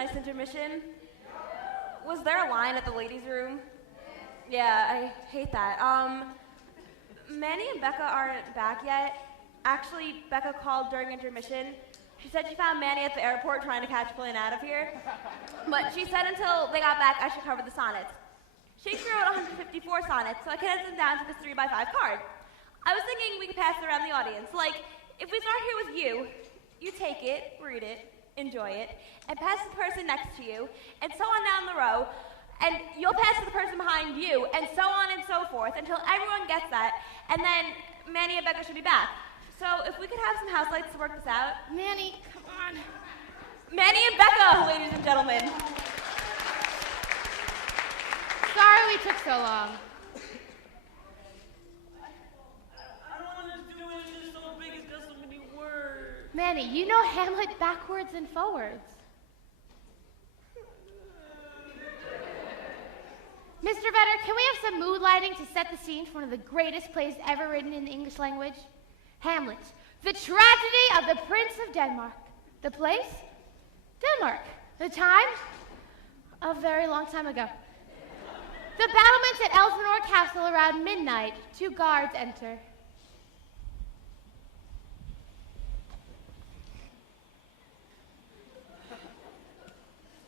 nice intermission? Was there a line at the ladies' room? Yeah, I hate that. Manny and Becca aren't back yet. Actually, Becca called during intermission. She said she found Manny at the airport trying to catch a plane out of here. But she said until they got back, I should cover the sonnets. Shakespeare wrote 154 sonnets, so I condensed them down to this 3x5 card. I was thinking we could pass it around the audience. Like, if we start here with you, you take it, read it, enjoy it, and pass it to the person next to you, and so on down the row, and you'll pass it to the person behind you, and so on and so forth, until everyone gets that, and then Manny and Becca should be back. So if we could have some house lights to work this out. Manny, come on. Manny and Becca, ladies and gentlemen. Sorry we took so long. I don't want to do it. It's so big. It's got so many words. Manny, you know Hamlet backwards and forwards. Mr. Vedder, can we have some mood lighting to set the scene for one of the greatest plays ever written in the English language? Hamlet, the tragedy of the Prince of Denmark. The place? Denmark. The time? A very long time ago. The battlements at Elsinore Castle around midnight. 2 guards enter.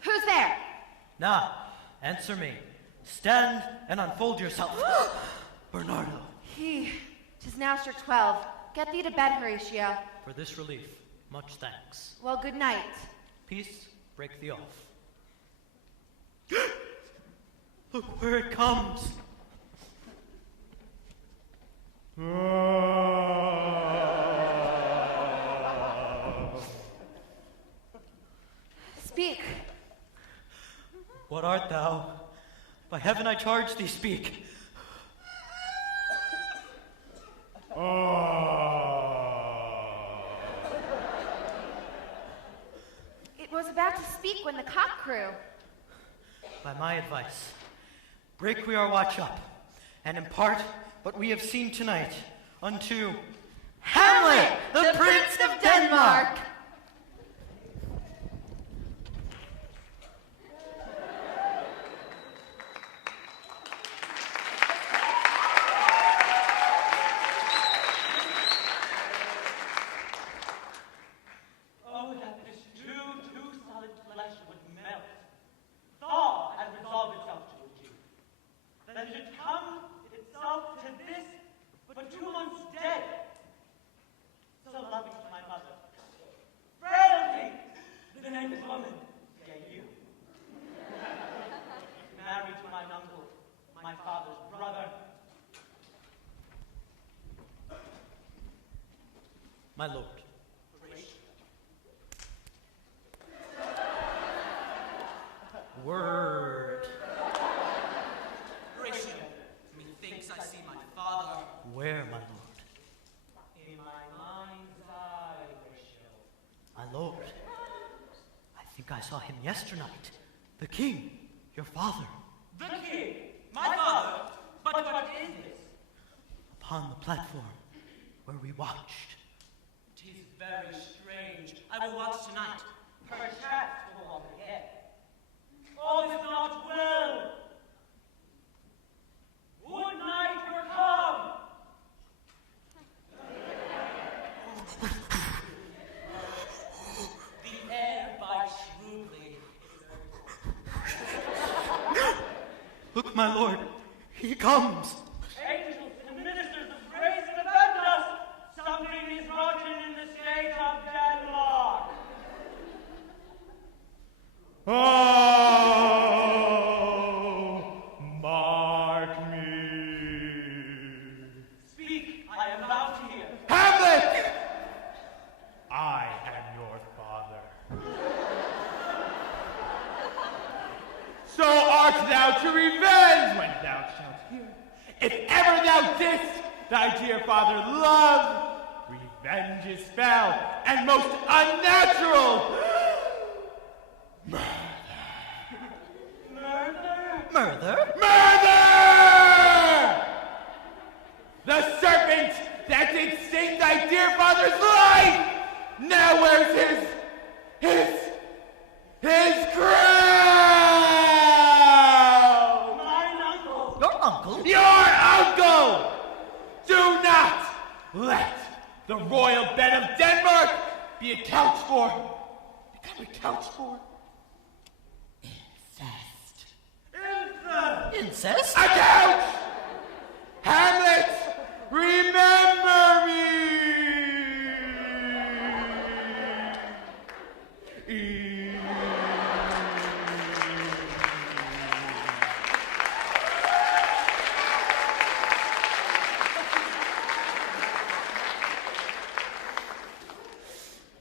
Who's there? Now, answer me. Stand and unfold yourself. Bernardo. 'Tis now stroke 12. Get thee to bed, Horatio. For this relief, much thanks. Well, good night. Peace, break thee off. Look where it comes. Speak. What art thou? By heaven I charge thee, speak. It was about to speak when the cock crew. By my advice, break we our watch up, and impart what we have seen tonight unto Hamlet, the Prince of Denmark. Oh, that this too solid flesh would melt, thaw, and resolve itself to a Jew. That it should come itself to this, but 2 months dead. So loving to my mother. Frailty, the name is woman, yea, you. Married to my uncle, my father's brother. My lord. Word. Horatio, methinks I see my father. Where, my lord? In my mind's eye, Horatio. My lord. I think I saw him yesternight. The king, your father. The king, my father, but what is this? Upon the platform where we watched. 'Tis very strange. I will watch tonight. Perchance will walk again. All is not well. Would night were come. The air bites shrewdly. Look, my lord, he comes. Angels and ministers of grace defend us. Something is rotten in the state of Denmark. Oh, mark me. Speak, I am about to hear. Hamlet! I am your father. So art thou to revenge when thou shalt hear. If ever thou didst thy dear father love, revenge is fell and most unnatural. Murder? Murder! The serpent that did sting thy dear father's life! Now where's his crown? Let the royal bed of Denmark be a couch for, become a couch for incest. Incest? A couch! Hamlet, remember me!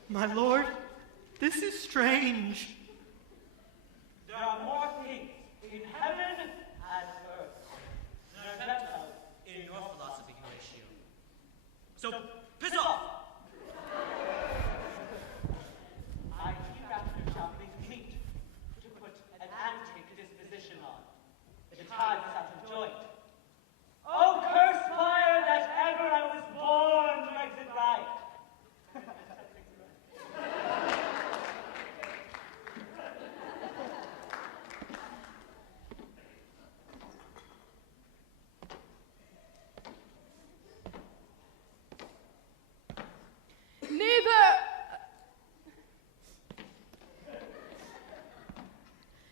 My lord, this is strange. There are more things in heaven and earth than are themselves In your philosophy, Horatio. So, piss off! I hereafter shall think meet to put an antique disposition on. The time is out of joint. Oh, cursed fire that ever I was born to exit right!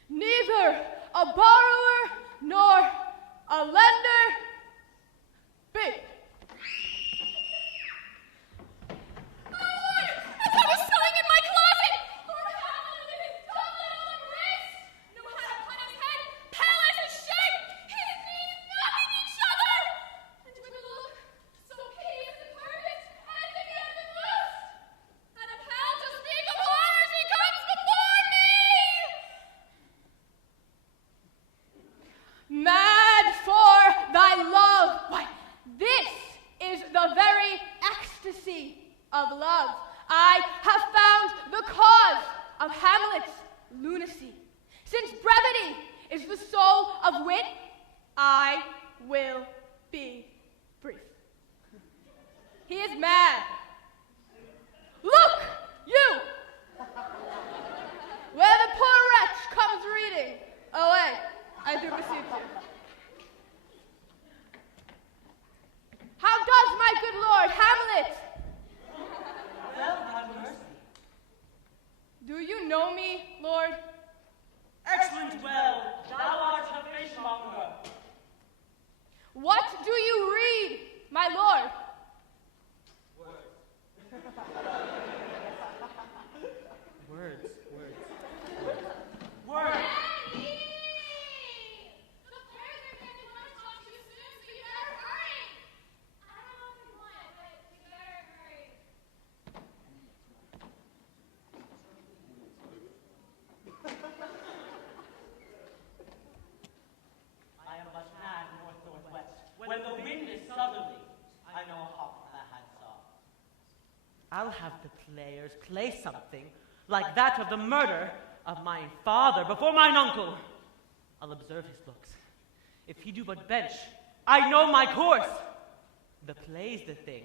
Neither a borrower nor a lender be. My lord, as I was sewing in my closet, Lord Hamlet in his dumb little embrace, no hat upon his head, pale as his shape, his knees knocking each other, and with a look so piteous and perfect as if he had been loosed, and a pal to speak of horrors he comes before me! Mad for thy love. Why, this is the very ecstasy of love. I have found the cause of Hamlet's lunacy. Since brevity is the soul of wit, I will be brief. He is mad. Look, you! Where the poor wretch comes reading. Away, I do beseech you. How does my good lord Hamlet? Well, have mercy. Do you know me, lord? Excellent well, thou art a fishmonger. What do you read, my lord? Words. Word. Daddy! The prayers are going to want to talk too soon, so you better hurry! I don't know if you want, but you better hurry. I am but mad north-northwest. When the wind is southerly, I know a hawk that had saw. I'll have the players play something like that of the murder of my father before mine uncle. I'll observe his looks. If he do but bench, I know my course. The play's the thing,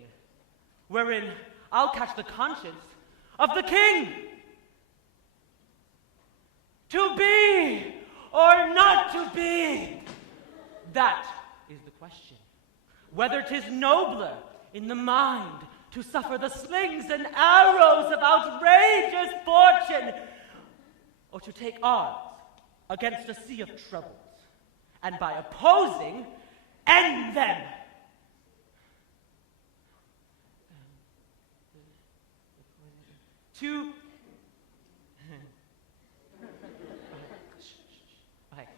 wherein I'll catch the conscience of the king. To be or not to be, that is the question. Whether 'tis nobler in the mind to suffer the slings and arrows of outrageous fortune, or to take arms against a sea of troubles, and by opposing, end them. To okay.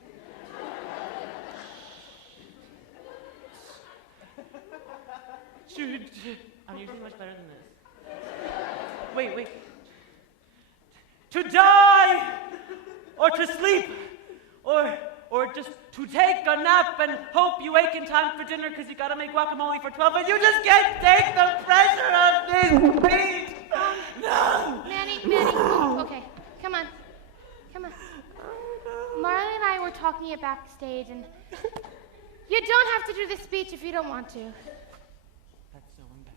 I'm usually much better than this. Wait. To die, or to sleep, or just to take a nap and hope you wake in time for dinner because you gotta make guacamole for 12, but you just can't take the pressure of this beat. No. Manny, okay, come on. Marley and I were talking it backstage, and you don't have to do the speech if you don't want to. That's so embarrassing.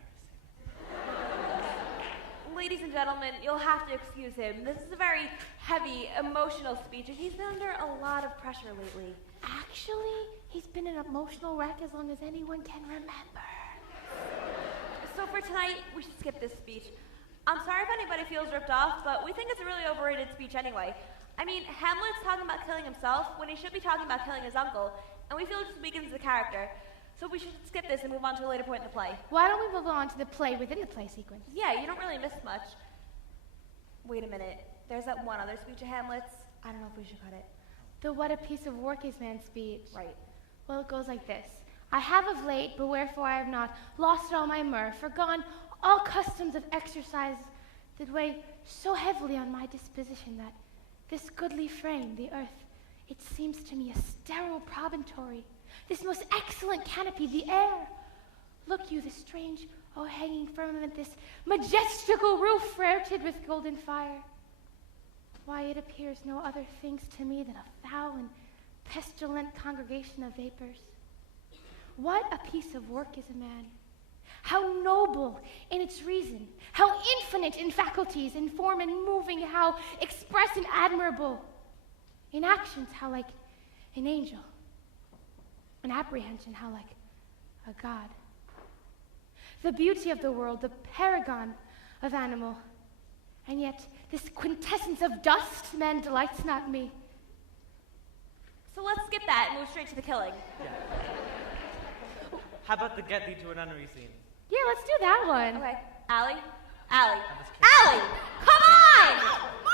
Ladies and gentlemen, you'll have to excuse him. This is a very heavy, emotional speech, and he's been under a lot of pressure lately. Actually, he's been an emotional wreck as long as anyone can remember. So tonight, we should skip this speech. I'm sorry if anybody feels ripped off, but we think it's a really overrated speech anyway. I mean, Hamlet's talking about killing himself when he should be talking about killing his uncle, and we feel it just weakens the character. So we should skip this and move on to a later point in the play. Why don't we move on to the play within the play sequence? Yeah, you don't really miss much. Wait a minute. There's that one other speech of Hamlet's. I don't know if we should cut it. The what a piece of work is man speech. Right. Well, it goes like this. I have of late, but wherefore I have not, lost all my mirth, forgone all customs of exercise that weigh so heavily on my disposition that this goodly frame, the earth, it seems to me a sterile promontory, this most excellent canopy, the air. Look you, the strange o'erhanging firmament, this majestical roof fretted with golden fire. Why, it appears no other things to me than a foul and pestilent congregation of vapors. What a piece of work is a man! How noble in its reason, how infinite in faculties, in form and moving, how express and admirable. In actions, how like an angel. In apprehension, how like a god. The beauty of the world, the paragon of animal. And yet, this quintessence of dust, man, delights not me. So let's skip that and move straight to the killing. Yeah. How about the get thee to a nunnery scene? Yeah, let's do that one. Okay. Allie? Allie! Allie! Come on!